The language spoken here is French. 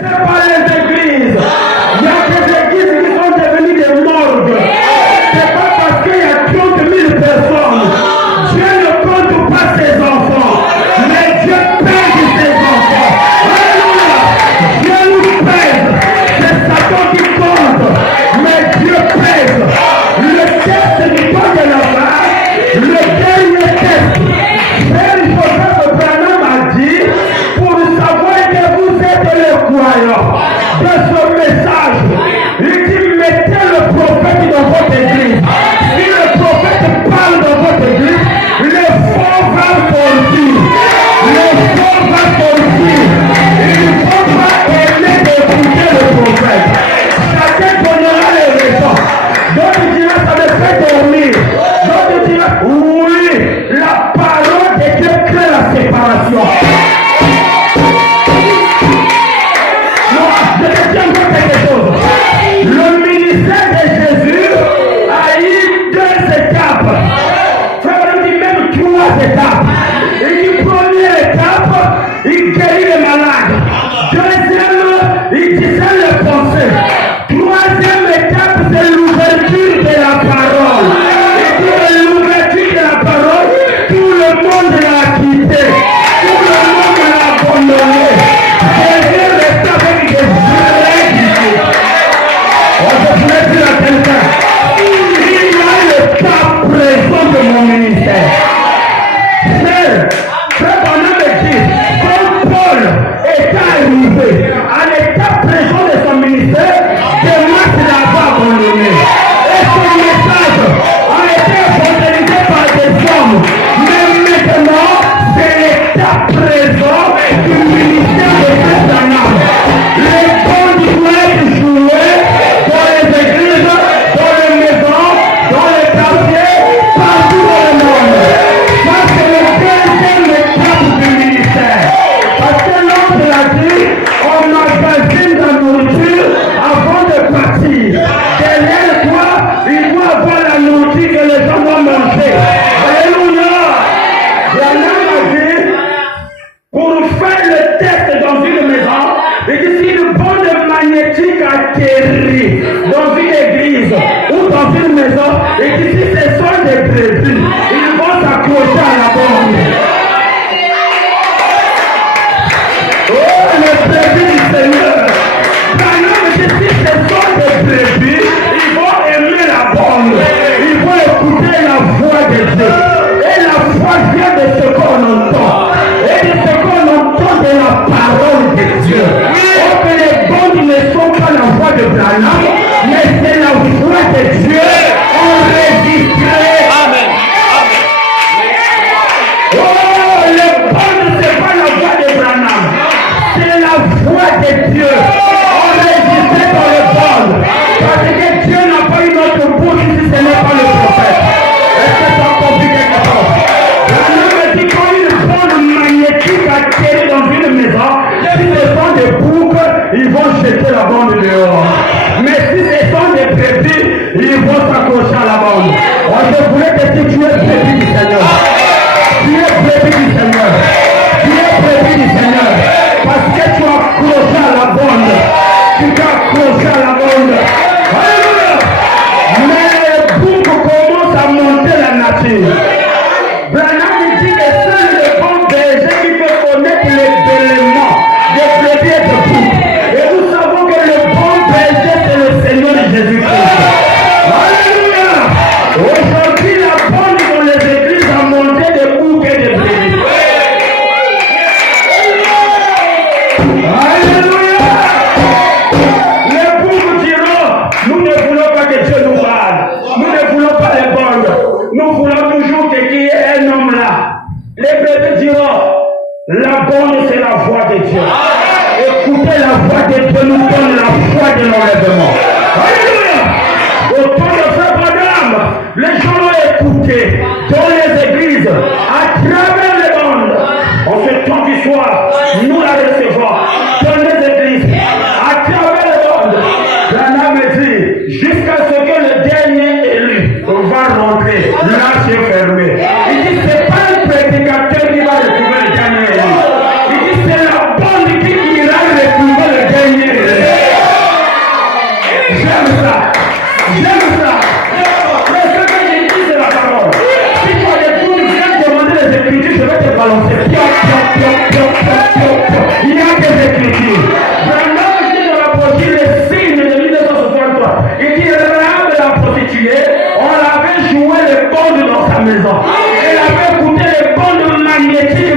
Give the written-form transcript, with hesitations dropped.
C'est pas les églises. Il y a des églises qui sont devenues des morgues. C'est pas parce qu'il y a 30 000 personnes. Dieu ne compte pas ses enfants. Mais Dieu pèse ses enfants. Alléluia. Dieu nous pèse. C'est Satan qui compte. Mais Dieu pèse. Le test du temps de la base, le dernier test. Frère Joseph Branham a dit, pour savoir que vous êtes les croyants de ce message, il dit mettez le prophète dans votre église. Si le prophète parle dans votre église, le faux va sortir. Le faux va sortir. Il ne faut pas aimer d'écouter le prophète. Chacun donnera les raisons. D'autres diront ça me fait dormir. D'autres diront oui, la parole de Dieu crée la séparation. Je te dis encore quelque chose. Le ministère de Jésus a eu 2 étapes. Frère, on dit même 3 étapes. Il dit première étape, il guérit les malades. Deuxième, il discerne les pensées. Troisième étape, c'est l'ouverture de la parole. Et pour l'ouverture de la parole, tout le monde l'a quitté. Tout le monde l'a abandonné. Jésus reste avec des vrais disciples. Je voulais dire à quelqu'un, il y a le cas présent de mon ministère. Frère Branham me dit, quand Paul est arrivé à l'état présent de son ministère, Demas l'a abandonné. Et son message a été évangélisé par des hommes. Mais maintenant, c'est l'état présent du ministère de Frère Branham. Les bons doivent être joués dans les églises, dans les maisons, dans les quartiers, partout dans le monde. Ça, c'est le deuxième étape du ministère. Parce que l'autre l'a dit, on magasine la nourriture avant de partir. Derrière toi, il doit avoir la nourriture que les gens doivent manger. Alléluia. Branham a dit, pour faire le test dans une maison, et que si une bande magnétique atterrit dans une église ou dans une maison, et que si ce sont des brebis, ils vont s'accrocher à la bande. Oh, les brebis du Seigneur! Branham dit si ce sont des brebis, ils vont aimer la bande. Ils vont écouter la voix de Dieu. Et la foi vient de ce qu'on entend. Et de ce qu'on entend de la parole de Dieu. Oh, que les bandes ne sont pas la voix de Branham, mais c'est la voix de Dieu enregistrée. Amen. Oh, les bandes, c'est pas la voix de Branham, c'est la voix de Dieu enregistrée dans les bandes. Parce que Dieu n'a pas une autre bouche si ce n'est pas le prophète. Est-ce que tu as compris quelque chose? Branham me dit quand une bande magnétique atterrit dans une maison, si ce sont des boucs, ils vont jeter la bande dehors. Mais si ce sont des brebis, ils vont s'accrocher à la bande. Oh, je voulais te dire, tu es brebis du Seigneur. Tu es brebis du Seigneur. Tu es brebis du Seigneur. Parce que tu as accroché à la bande. Tu t'as accroché à la bande. Alléluia. Mais les boucs commencent à monter la nature. Branham dit que seul le bon berger qui peut connaître les éléments des brebis et des boucs. Et nous savons que le bon berger c'est le Seigneur Jésus-Christ. Alléluia. Aujourd'hui la bande dans les églises a monté des boucs et des brebis. Alléluia. Les boucs diront, nous ne voulons pas que Dieu nous parle. Nous ne voulons pas les bandes. Nous voulons toujours qu'il y ait un homme là. Les brebis diront, la bonne c'est la voix de Dieu. Écoutez la voix de Dieu nous donne la foi de l'enlèvement. Alléluia. Au temps de Frère Branham, les gens l'ont écouté dans les églises, à travers les bandes. En ce temps du soir, nous la recevons dans les églises, à travers les bandes. Branham me dit, jusqu'à ce que le dernier élu va rentrer, l'arche est fermée. Il dit, c'est pas un prédicateur qui va retrouver le dernier élu. Il dit, c'est la bande qui ira retrouver le dernier c'est piop, piop, piop, piop, piop, piop, piop. Il y a des écritures. Branham dit dans la brochure les signes de 1963. Il dit Rahab la prostituée, on l'avait joué les bandes dans sa maison. Elle avait écouté les bandes magnétiques